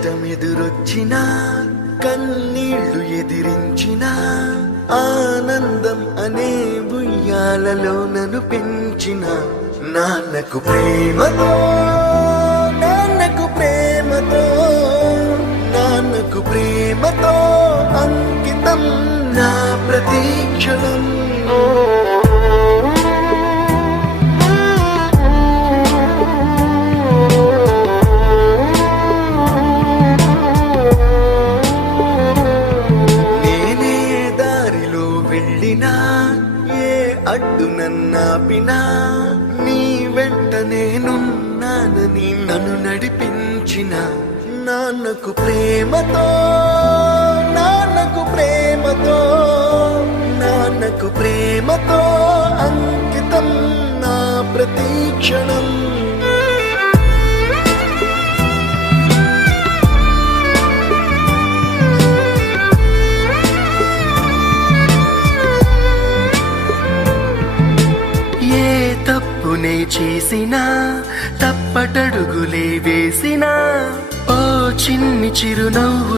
కష్టమెదురొచ్చినా కన్నీళ్లు ఎదిరించినా ఆనందం అనే ఉయ్యాలలో నన్ను పెంచిన నాన్నకు ప్రేమతో నాన్నకు ప్రేమతో నాన్నకు ప్రేమతో అంకితం నా ప్రతీక్షణం. ఏ అడ్డు నన్నాపినా నీ వెంట నేనున్నానని నన్ను నడిపించిన నాన్నకు ప్రేమతో నాన్నకు ప్రేమతో నాన్నకు ప్రేమతో అంకితం నా ప్రతీక్షణం. తప్పునే చేసినా తప్పటడుగులే వేసినా ఓ చిన్ని చిరునవ్వు